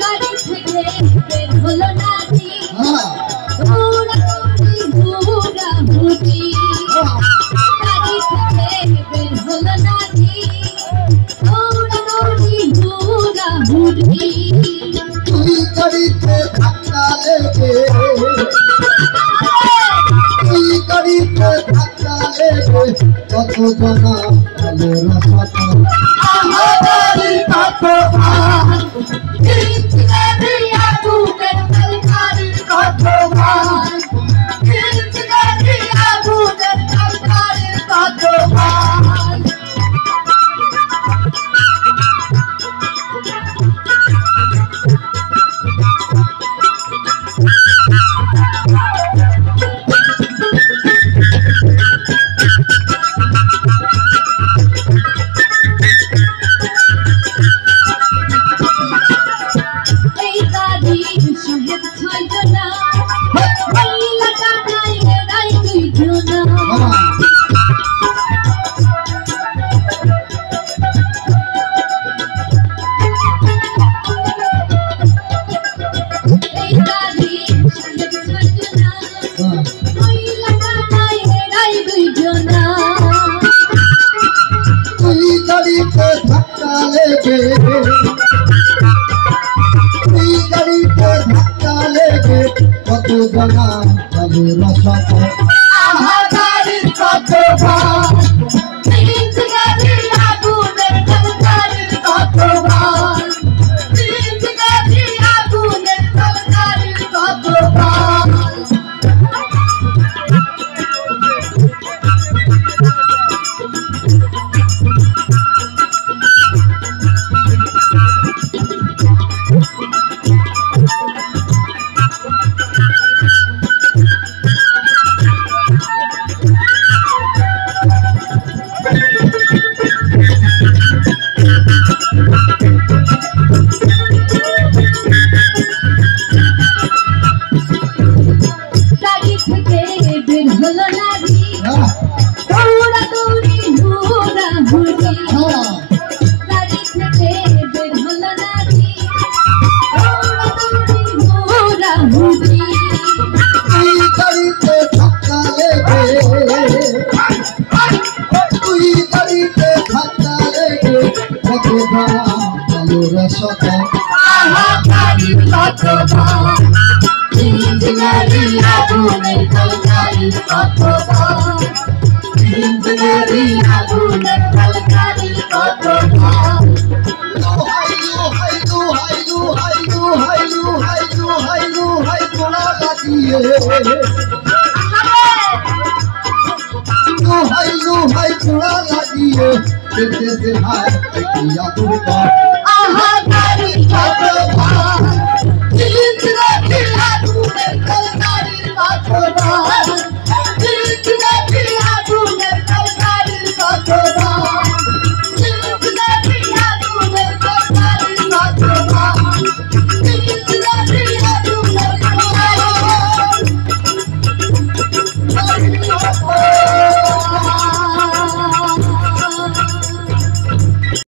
গাড়ি থেকে বের হলো নাতি দৌড়াদৌড়ি হুড়াহুড়ি গাড়ি থেকে বের হলো নাতি দৌড়াদৌড়ি হুড়াহুড়ি তুই গাড়িতে ধাক্কা লেগে তুই গাড়িতে ধাক্কা লেগে কত জানা ভালো রাস্তা আমাদের কত ভাই কিঞ্চিনারিয়া বুকের তলকারির কত ভাই কিঞ্চিনারিয়া বুকের তলকারির কত ভাই এই গাড়ি সাহেব ছয়জনা মহিলা কানাই এরাই দুইজনা এই গাড়ি সাহেব ছয়জনা মহিলা কানাই এরাই দুইজনা তুই গাড়িতে ধাক্কা লেগে তুই গাড়িতে ধাক্কা লেগে কত জানা ভালো রাস্তা আমাদের কত ভাই কিঞ্চিনারিয়া বুকের তলকারির কত ভাই কিঞ্চিনারিয়া বুকের তলকারির কত ভাই গাড়ি থেকে বের হলো নারী দৌড়াদৌড়ি হুড়াহুড়ি গাড়ি থেকে বের হলো নারী দৌড়াদৌড়ি হুড়াহুড়ি তুই গাড়িতে ধাক্কা লেগে তুই গাড়িতে ধাক্কা লেগে কত জানা ভালো রাস্তা আমাদের কত ভাই কিঞ্চিনারিয়া বুকের তলকারির কত ভাই কিঞ্চিনারিয়া বুকের তলকারির কত ভাই লাগিয়ে আমাদের কত